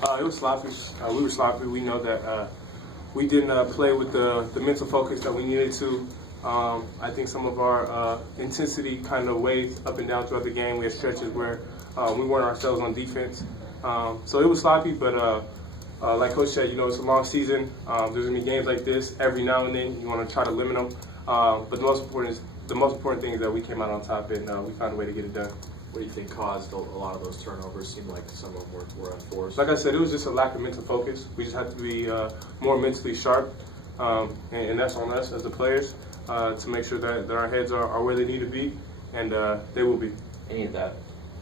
It was sloppy. We were sloppy. We know that we didn't play with the mental focus that we needed to. I think some of our intensity kind of weighed up and down throughout the game. We had stretches where we weren't ourselves on defense. So it was sloppy, but like Coach said, it's a long season. There's going to be games like this every now and then. You want to try to limit them. But the most important thing is that we came out on top and we found a way to get it done. What do you think caused a lot of those turnovers? Seemed like some of them were unforced. Like I said, it was just a lack of mental focus. We just have to be more mentally sharp, and that's on us as the players to make sure that our heads are where they need to be, and they will be. Any of that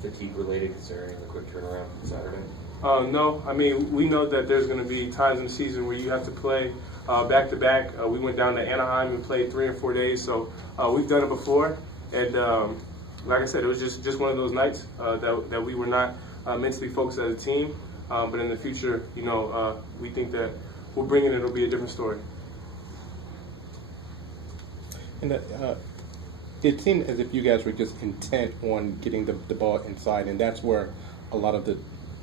fatigue related considering the quick turnaround on Saturday? No, I mean, we know that there's going to be times in the season where you have to play back-to-back. We went down to Anaheim and played 3 or 4 days, so we've done it before, and like I said, it was just one of those nights that we were not mentally focused as a team. But in the future, we think that we'll bring it. It'll be a different story. And it seemed as if you guys were just intent on getting the ball inside, and that's where a lot of the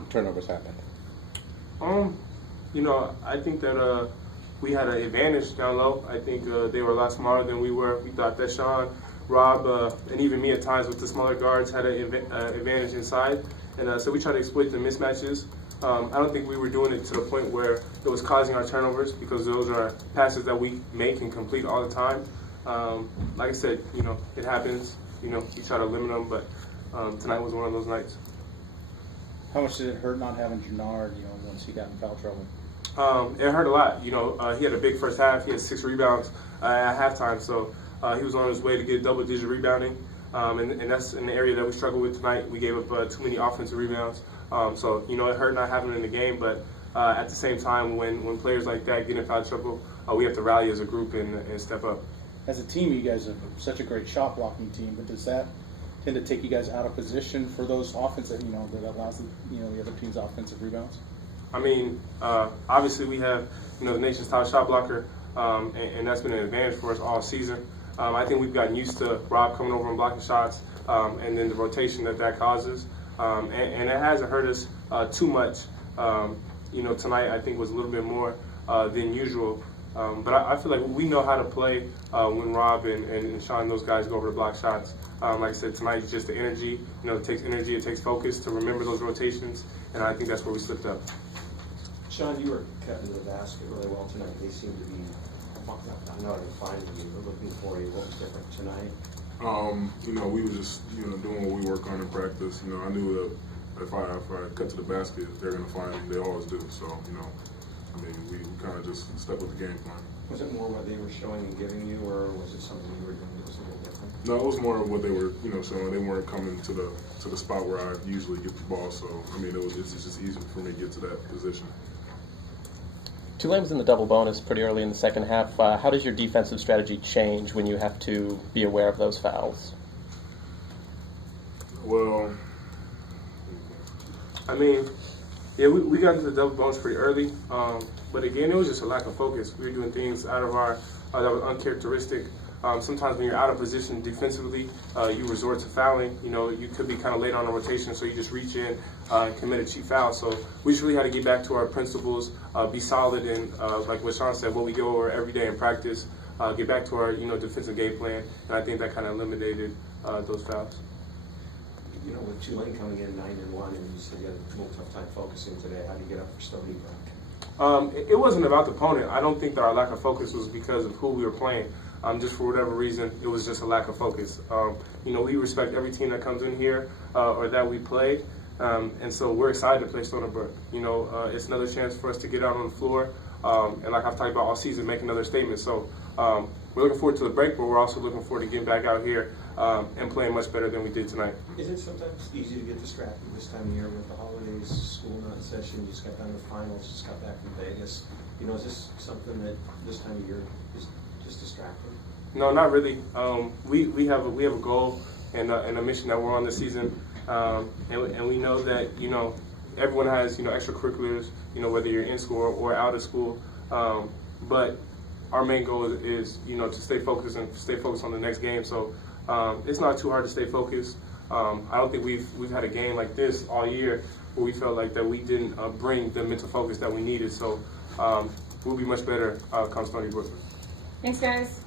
turnovers happened. I think that we had an advantage down low. I think they were a lot smarter than we were. We thought that Shawn, Rob, and even me at times with the smaller guards had an advantage inside, and so we tried to exploit the mismatches. I don't think we were doing it to the point where it was causing our turnovers because those are passes that we make and complete all the time. Like I said, it happens. We try to limit them, but tonight was one of those nights. How much did it hurt not having Jannard, once he got in foul trouble? It hurt a lot. He had a big first half. He had 6 rebounds at halftime, so he was on his way to get double-digit rebounding, and that's an area that we struggled with tonight. We gave up too many offensive rebounds, so it hurt not having him in the game. But at the same time, when players like that get in foul trouble, we have to rally as a group and step up. As a team, you guys are such a great shot blocking team, but does that tend to take you guys out of position for those offensive, that allows the other team's offensive rebounds? I mean, obviously we have the nation's top shot blocker, and that's been an advantage for us all season. I think we've gotten used to Rob coming over and blocking shots, and then the rotation that causes, and it hasn't hurt us too much. Tonight I think was a little bit more than usual. But I feel like we know how to play when Rob and Shawn and those guys go over to block shots. Like I said, tonight it's just the energy. It takes energy, it takes focus to remember those rotations, and I think that's where we slipped up. Shawn, you were cutting to the basket really well tonight. They seemed to be, I'm not even finding you, but looking for you. What was different tonight? We were just, doing what we work on in practice. I knew that if I cut to the basket, they're going to find me. They always do. So, we kind of just stuck with the game plan. Was it more what they were showing and giving you, or was it something you were doing that was a little different? No, it was more of what they were, showing. They weren't coming to the spot where I usually get the ball. So, it's just easy for me to get to that position. Tulane was in the double bonus pretty early in the second half. How does your defensive strategy change when you have to be aware of those fouls? Well, I mean, yeah, we got into the double bonus pretty early, but again, it was just a lack of focus. We were doing things out of our that was uncharacteristic. Sometimes when you're out of position defensively, you resort to fouling. You could be kind of late on a rotation, so you just reach in and commit a cheap foul. So we just really had to get back to our principles, be solid, and like what Shawn said, what we go over every day in practice, get back to our defensive game plan, and I think that kind of eliminated those fouls. With Tulane coming in 9-1, and you said you had a little tough time focusing today, how do you get up for Stony Brook? It wasn't about the opponent. I don't think that our lack of focus was because of who we were playing. Just for whatever reason, it was just a lack of focus. We respect every team that comes in here or that we play, and so we're excited to play Stony Brook. It's another chance for us to get out on the floor, and like I've talked about all season, make another statement. So we're looking forward to the break, but we're also looking forward to getting back out here and playing much better than we did tonight. Is it sometimes easy to get distracted this time of year with the holidays, school not in session, you just got done with finals, just got back from Vegas? Is this something that this time of year is just distracting? No, not really. We have a goal and a mission that we're on this season, and we know that everyone has extracurriculars, whether you're in school or out of school, but our main goal is to stay focused on the next game. So it's not too hard to stay focused. I don't think we've had a game like this all year where we felt like that we didn't bring the mental focus that we needed. So we'll be much better come Stony Brook. Thanks, guys.